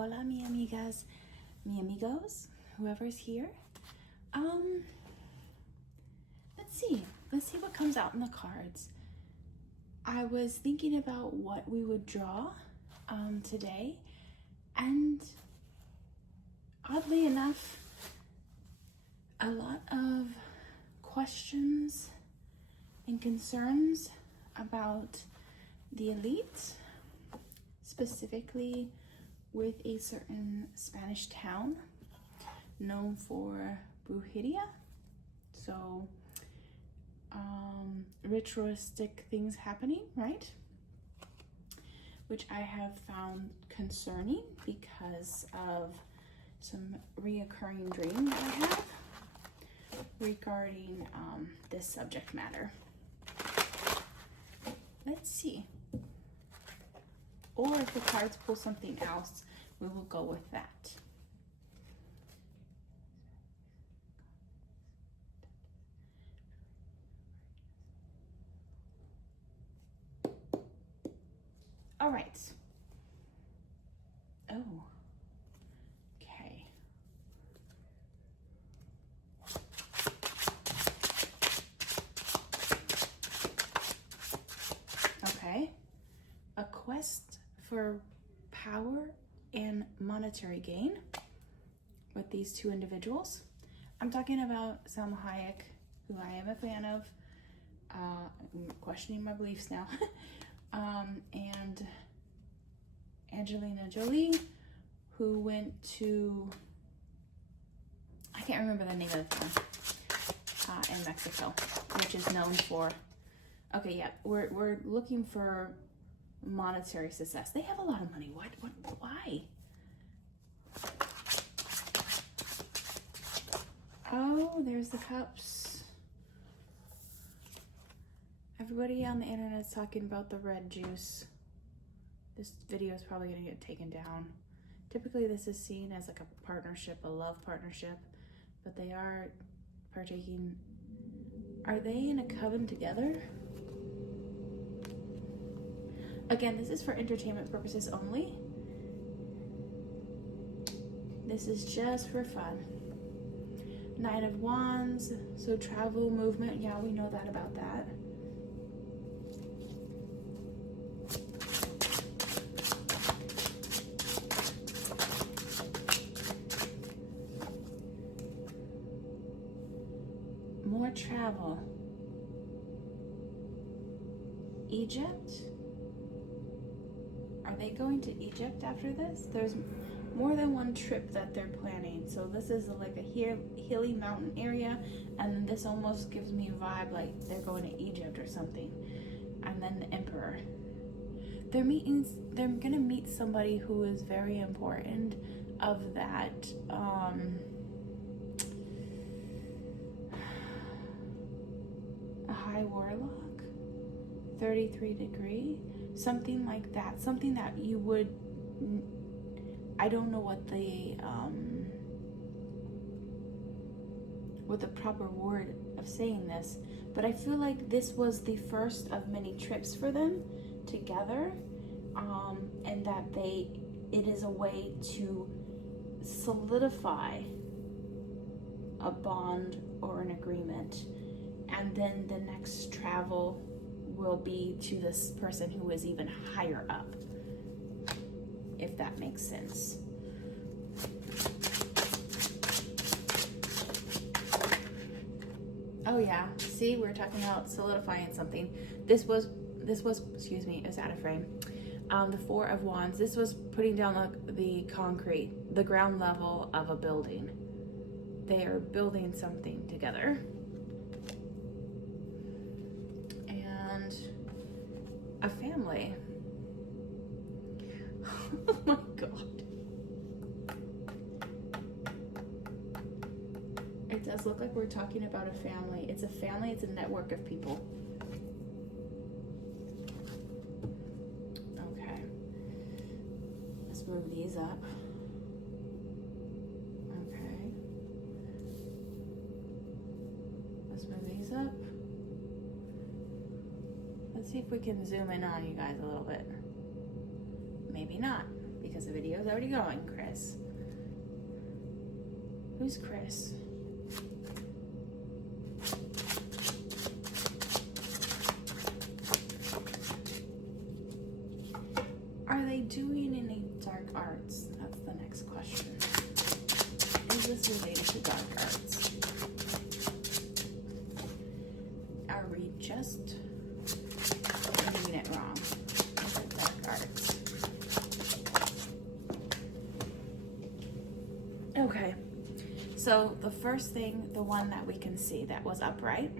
Hola, mi amigas, mi amigos, whoever's here. Let's see what comes out in the cards. I was thinking about what we would draw today, and oddly enough, a lot of questions and concerns about the elite, specifically with a certain Spanish town known for brujeria. So ritualistic things happening, right? Which I have found concerning because of some reoccurring dream that I have regarding this subject matter. Let's see. Or if the cards pull something else, we will go with that. All right. Oh, okay. Okay. A quest for power and monetary gain with these two individuals. I'm talking about Salma Hayek, who I am a fan of. I'm questioning my beliefs now. And Angelina Jolie, who went to, I can't remember the name of the town in Mexico, which is known for, okay, yeah, we're looking for monetary success. They have a lot of money. Why? Oh, there's the cups. Everybody on the internet is talking about the red juice. This video is probably gonna get taken down. Typically this is seen as like a partnership, a love partnership, but they are partaking. Are they in a coven together? Again, this is for entertainment purposes only. This is just for fun. Knight of Wands, so travel, movement, yeah, we know that about that. More travel. Egypt? Are they going to Egypt after this? There's more than one trip that they're planning. So this is like a hilly mountain area, and then this almost gives me a vibe like they're going to Egypt or something. And then the emperor. They're gonna meet somebody who is very important of that a high warlock, 33 degree, something like that, something that you would, I don't know what the proper word of saying this, but I feel like this was the first of many trips for them together, and that it is a way to solidify a bond or an agreement, and then the next travel will be to this person who is even higher up, if that makes sense. Oh yeah, see, we're talking about solidifying something. This was, excuse me, it was out of frame. The Four of Wands, this was putting down the concrete, the ground level of a building. They are building something together. And a family. Oh my God. It does look like we're talking about a family. It's a family, it's a network of people. Okay. Let's move these up. Okay. Let's move these up. Let's see if we can zoom in on you guys a little bit. Maybe not, because because the video is already going, Chris. Who's Chris? Are they doing any dark arts? That's the next question. Is this related to dark arts? Are we just doing it wrong? Is it dark arts? Okay. So the first thing, the one that we can see that was upright,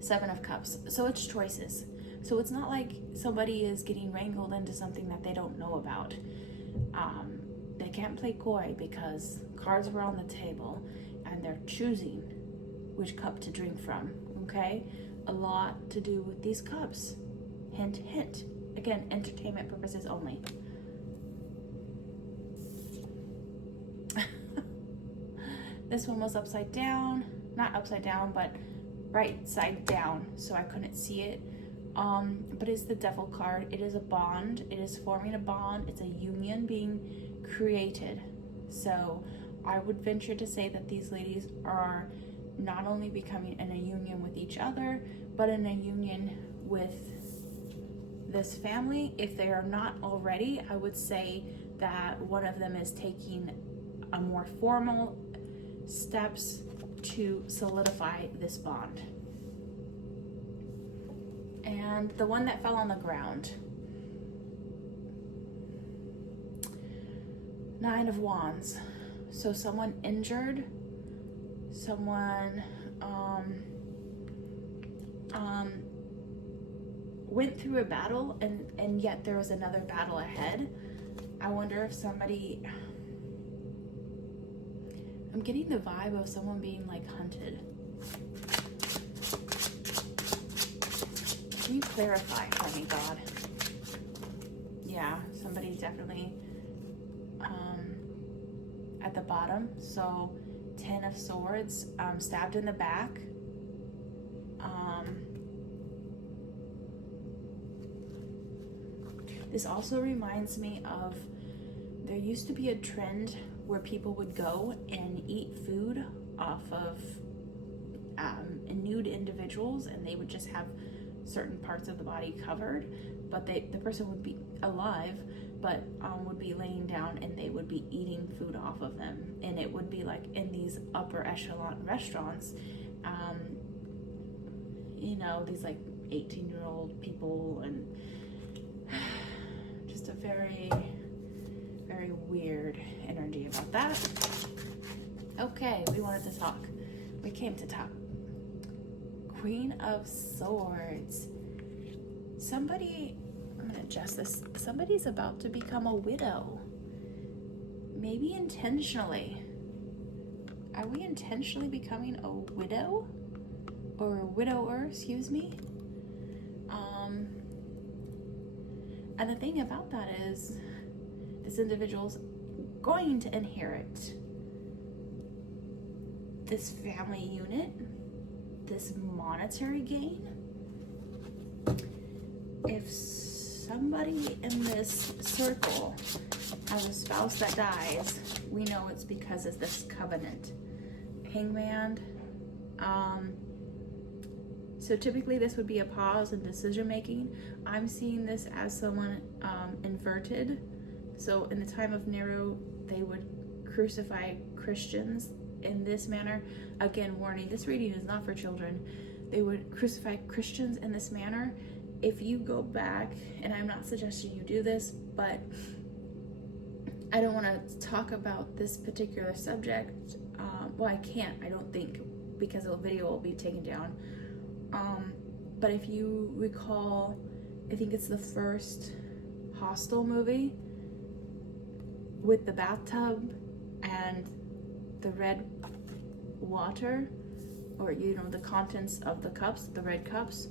7 of Cups. So it's choices. So it's not like somebody is getting wrangled into something that they don't know about. They can't play coy because cards were on the table and they're choosing which cup to drink from, okay? A lot to do with these cups. Hint, hint. Again, entertainment purposes only. This one was upside down. Not upside down, but right side down, so I couldn't see it. But it's the Devil card. It is a bond. It is forming a bond. It's a union being created. So I would venture to say that these ladies are not only becoming in a union with each other, but in a union with this family. If they are not already, I would say that one of them is taking a more formal steps to solidify this bond. And the one that fell on the ground, 9 of Wands. So someone injured, someone went through a battle, and yet there was another battle ahead. I wonder if somebody, I'm getting the vibe of someone being like hunted. Can you clarify for me, God? Yeah, somebody's definitely at the bottom. So 10 of Swords, stabbed in the back. This also reminds me of, there used to be a trend where people would go and eat food off of nude individuals, and they would just have certain parts of the body covered, but the person would be alive, but would be laying down, and they would be eating food off of them, and it would be like in these upper echelon restaurants, you know, these like 18-year-old people, and just a very, very weird energy about that. Okay, we wanted to talk. We came to talk. Queen of Swords. Somebody, I'm gonna adjust this. Somebody's about to become a widow. Maybe intentionally. Are we intentionally becoming a widow? Or a widower, excuse me? And the thing about that is, this individual's going to inherit this family unit, this monetary gain. If somebody in this circle has a spouse that dies, we know it's because of this covenant. Hangman. So typically this would be a pause in decision making. I'm seeing this as someone inverted. So in the time of Nero, they would crucify Christians in this manner. Again, warning, this reading is not for children. They would crucify Christians in this manner. If you go back, and I'm not suggesting you do this, but I don't want to talk about this particular subject. Well, I can't, I don't think, because the video will be taken down. But if you recall, I think it's the first Hostel movie with the bathtub and the red water, or you know, the contents of the cups, the red cups,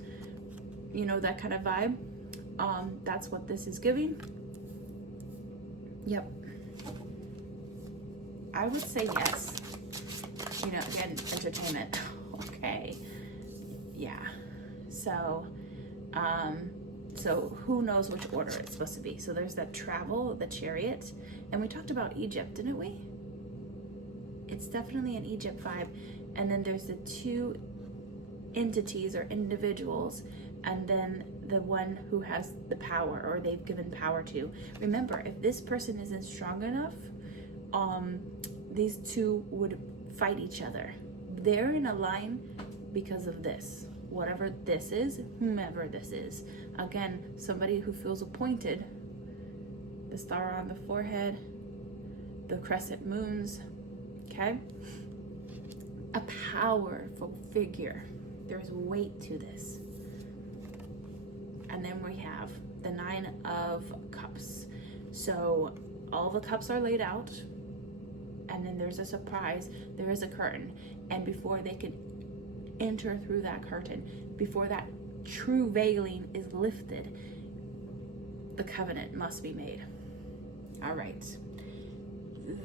you know, that kind of vibe. That's what this is giving. Yep. I would say yes. You know, again, entertainment. Okay. Yeah. So, So who knows which order it's supposed to be. So there's that travel, the chariot, and we talked about Egypt, didn't we? It's definitely an Egypt vibe. And then there's the two entities or individuals, and then the one who has the power, or they've given power to. Remember, if this person isn't strong enough, these two would fight each other. They're in a line because of this. Whatever this is, whomever this is. Again, somebody who feels appointed. The star on the forehead, the crescent moons, okay? A powerful figure. There's weight to this. And then we have the 9 of Cups. So all the cups are laid out, and then there's a surprise. There is a curtain. And before they can enter through that curtain, before that true veiling is lifted, the covenant must be made. All right.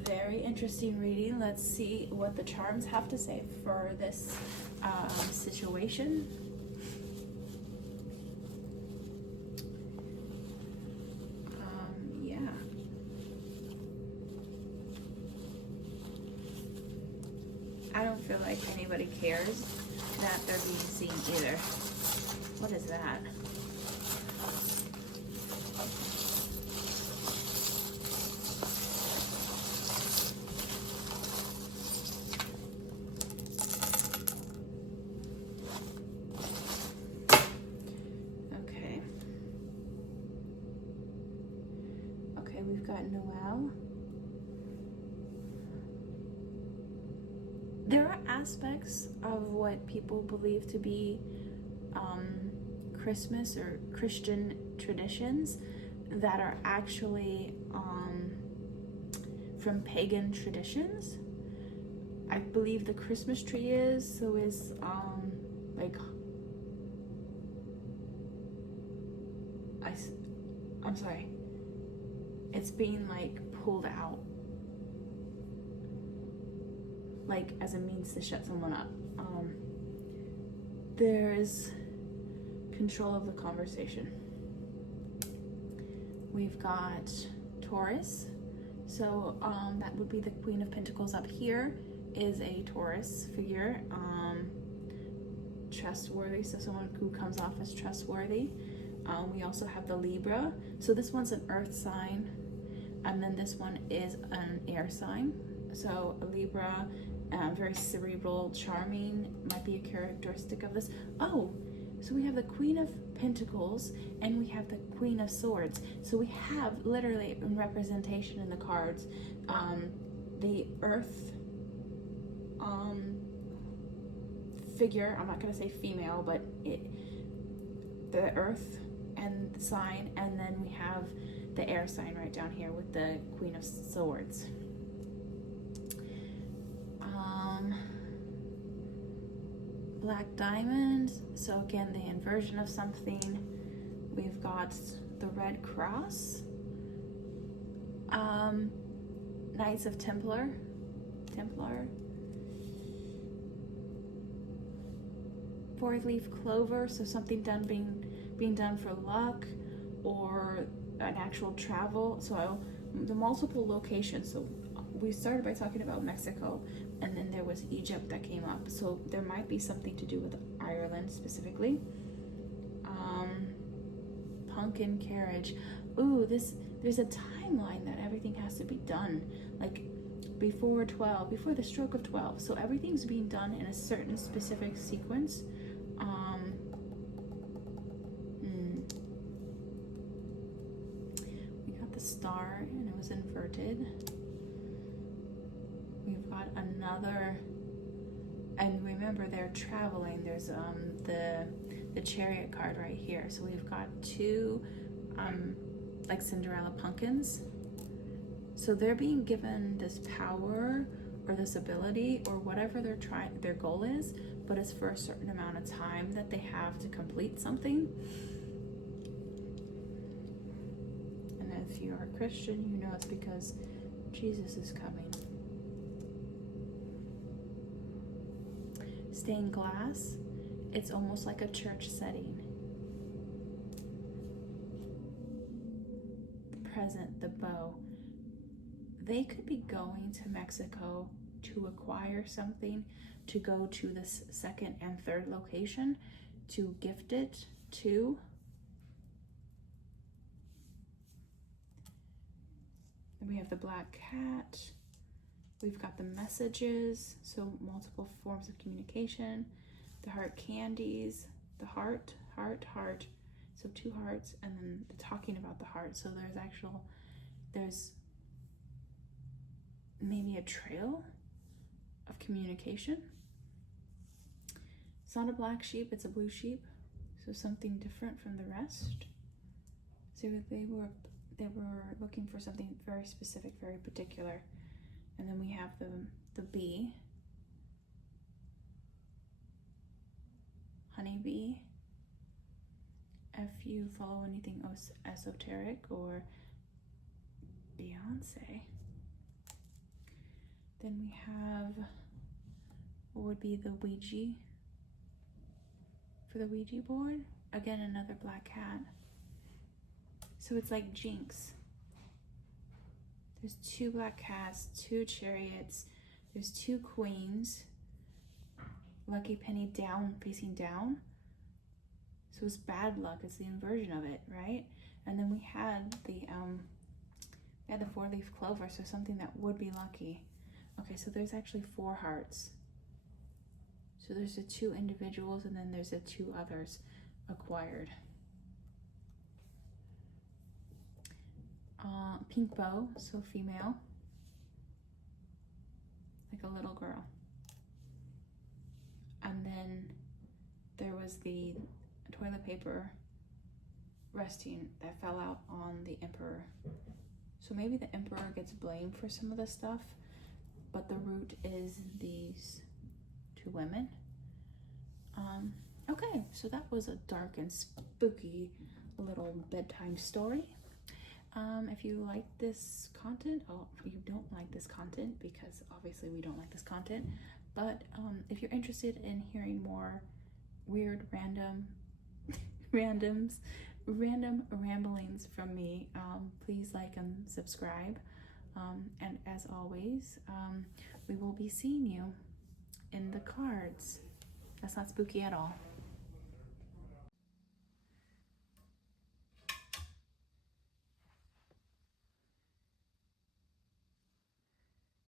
Very interesting reading. Let's see what the charms have to say for this situation. Yeah. I don't feel like anybody cares that they're being seen either. What is that? Okay, we've got Noel. There are aspects of what people believe to be Christmas or Christian traditions that are actually from pagan traditions. I believe the Christmas tree is, so is like, I'm sorry, it's being like pulled out, like as a means to shut someone up. There's control of the conversation. We've got Taurus, so that would be the Queen of Pentacles up here is a Taurus figure, trustworthy, so someone who comes off as trustworthy. We also have the Libra, so this one's an earth sign, and then this one is an air sign. So a Libra, very cerebral, charming, might be a characteristic of this. Oh, so we have the Queen of Pentacles and we have the Queen of Swords. So we have literally in representation in the cards, the earth figure, I'm not going to say female, but the earth and the sign, and then we have the air sign right down here with the Queen of Swords. Black diamond, so again the inversion of something. We've got the Red Cross, Knights of Templar, four-leaf clover, so something done being done for luck or an actual travel. So the multiple locations. So we started by talking about Mexico, and then there was Egypt that came up. So there might be something to do with Ireland specifically. Pumpkin carriage. Ooh, there's a timeline that everything has to be done, like before the stroke of 12. So everything's being done in a certain specific sequence. We got the star, and it was inverted. We've got another, and remember they're traveling. There's the chariot card right here. So we've got two like Cinderella pumpkins. So they're being given this power or this ability or whatever their goal is, but it's for a certain amount of time that they have to complete something. And if you are a Christian, you know it's because Jesus is coming. Stained glass, it's almost like a church setting. present, the bow, they could be going to Mexico to acquire something, to go to this second and third location, to gift it to. Then we have the black cat. We've got the messages, so multiple forms of communication. The heart candies, the heart, so 2 hearts, and then the talking about the heart. So there's maybe a trail of communication. It's not a black sheep, it's a blue sheep, so something different from the rest. So they were looking for something very specific, very particular. And then we have the bee, honeybee. If you follow anything esoteric or Beyonce, then we have what would be the Ouija for the Ouija board. Again, another black cat. So it's like Jinx. There's 2 black cats, 2 chariots, there's 2 queens, lucky penny down, facing down. So it's bad luck, it's the inversion of it, right? And then we had the 4-leaf clover, so something that would be lucky. Okay, so there's actually 4 hearts. So there's the 2 individuals, and then there's the 2 others acquired. Pink bow, so female, like a little girl. And then there was the toilet paper resting that fell out on the emperor. So maybe the emperor gets blamed for some of the stuff, but the root is these 2 women. Okay, so that was a dark and spooky little bedtime story. If you like this content, if you don't like this content, because obviously we don't like this content, but if you're interested in hearing more weird, random ramblings from me, please like and subscribe. And as always, we will be seeing you in the cards. That's not spooky at all.